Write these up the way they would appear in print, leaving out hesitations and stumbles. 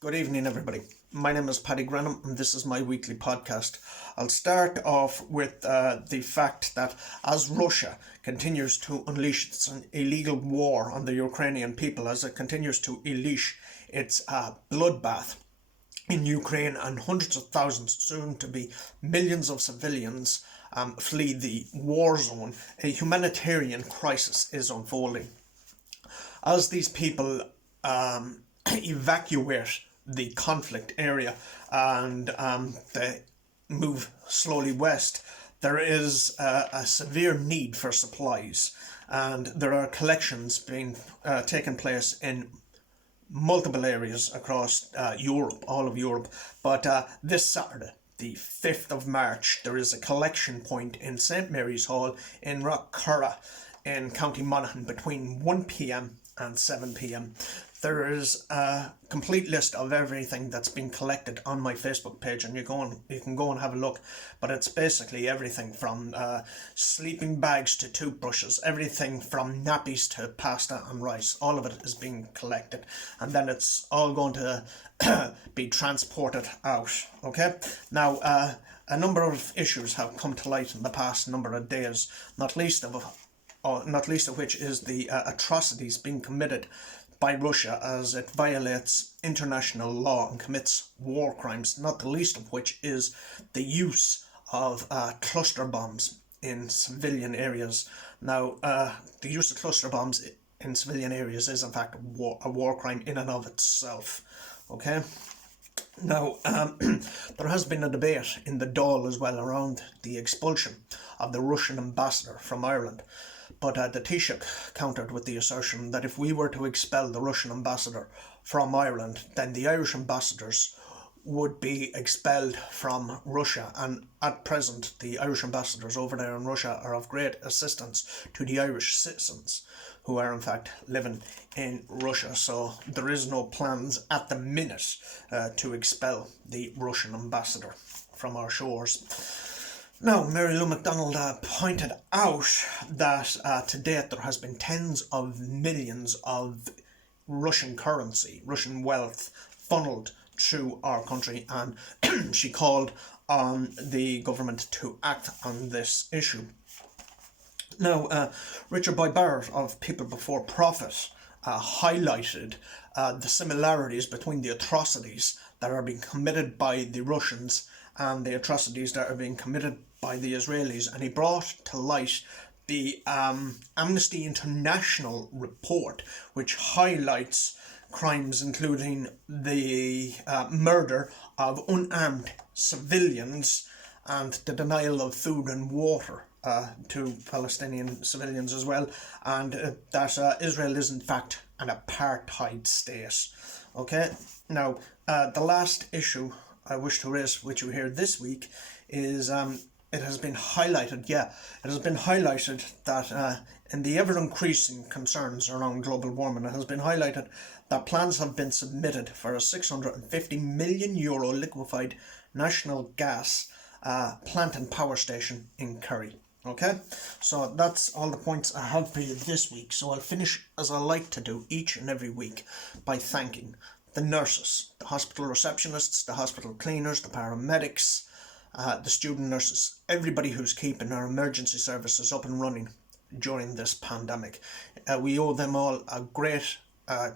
Good evening, everybody. My name is Paddy and this is my weekly podcast. I'll start off with the fact that as Russia continues to unleash its illegal war on the Ukrainian people, as it continues to unleash its bloodbath in Ukraine, and hundreds of thousands, soon to be millions of civilians, flee the war zone, a humanitarian crisis is unfolding. As these people evacuate the conflict area and they move slowly west, there is a severe need for supplies, and there are collections being taking place in multiple areas across Europe, all of Europe. But this Saturday, the 5th of March, there is a collection point in St Mary's Hall in Rockcurra in County Monaghan between 1 p.m. and 7 p.m. There is a complete list of everything that's been collected on my Facebook page, and you can go and have a look. But it's basically everything from sleeping bags to toothbrushes, everything from nappies to pasta and rice. All of it is being collected, and then it's all going to be transported out. Okay. Now, a number of issues have come to light in the past number of days, not least of which is the atrocities being committed by Russia as it violates international law and commits war crimes, not the least of which is the use of cluster bombs in civilian areas. Now, the use of cluster bombs in civilian areas is in fact a war crime in and of itself. Okay? Now, there has been a debate in the Dáil as well around the expulsion of the Russian ambassador from Ireland. But the Taoiseach countered with the assertion that if we were to expel the Russian ambassador from Ireland, then the Irish ambassadors would be expelled from Russia. And at present, the Irish ambassadors over there in Russia are of great assistance to the Irish citizens who are in fact living in Russia. So there is no plans at the minute to expel the Russian ambassador from our shores. Now, Mary Lou MacDonald pointed out that to date there has been tens of millions of Russian currency, Russian wealth funneled through our country, and she called on the government to act on this issue. Now, Richard Boyd of People Before Profit highlighted the similarities between the atrocities that are being committed by the Russians and the atrocities that are being committed by the Israelis, and he brought to light the Amnesty International report, which highlights crimes including the murder of unarmed civilians and the denial of food and water to Palestinian civilians as well, and that Israel is in fact an apartheid state. Okay, now the last issue I wish to raise with you here this week is it has been highlighted that in the ever-increasing concerns around global warming, it has been highlighted that plans have been submitted for a €650 million liquefied national gas plant and power station in Kerry. Okay, so that's all the points I have for you this week. So I'll finish as I like to do each and every week by thanking the nurses, the hospital receptionists, the hospital cleaners, the paramedics, the student nurses, everybody who's keeping our emergency services up and running during this pandemic. We owe them all a great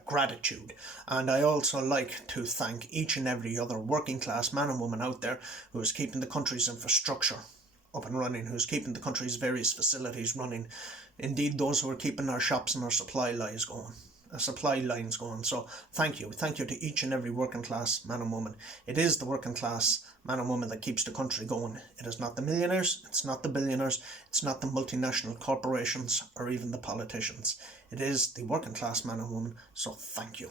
gratitude. And I also like to thank each and every other working class man and woman out there who is keeping the country's infrastructure up and running, who's keeping the country's various facilities running. Indeed, those who are keeping our shops and our supply lines going. So thank you to each and every working class man and woman. It is the working class man and woman that keeps the country going. It is not the millionaires, it's not the billionaires, it's not the multinational corporations or even the politicians. It is the working class man and woman. So thank you.